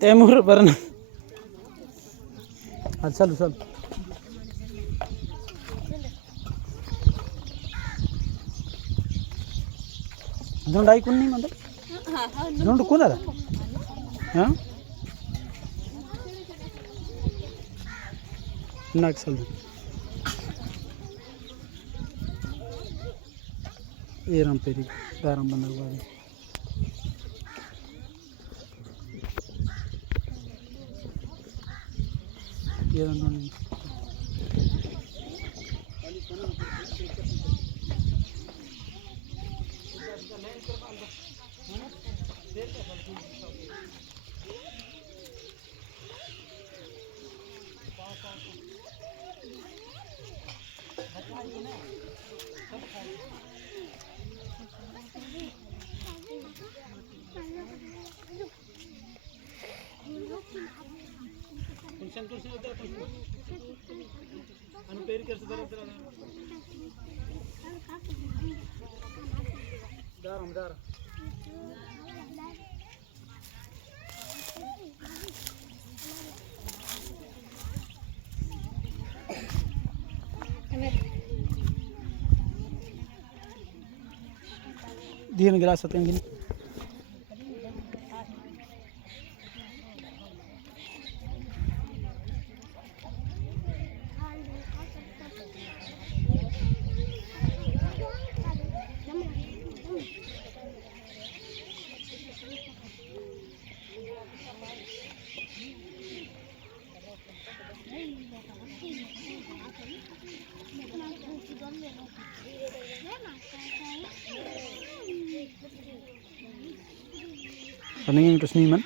तैमूर बरन चल चल झुंड आई कुन नहीं मतलब झुंड कुन है हाँ नाक चल ये राम पेरी दारम बंदर वाली ये राम दारम दारम दीन गिरा सकते हैं running into Sneeman.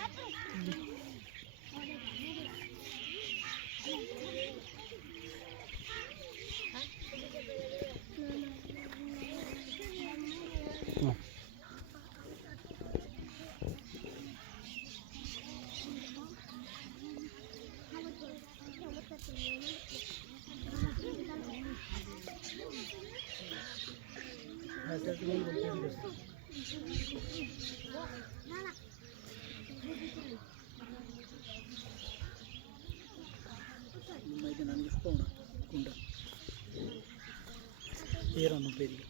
Here on the video.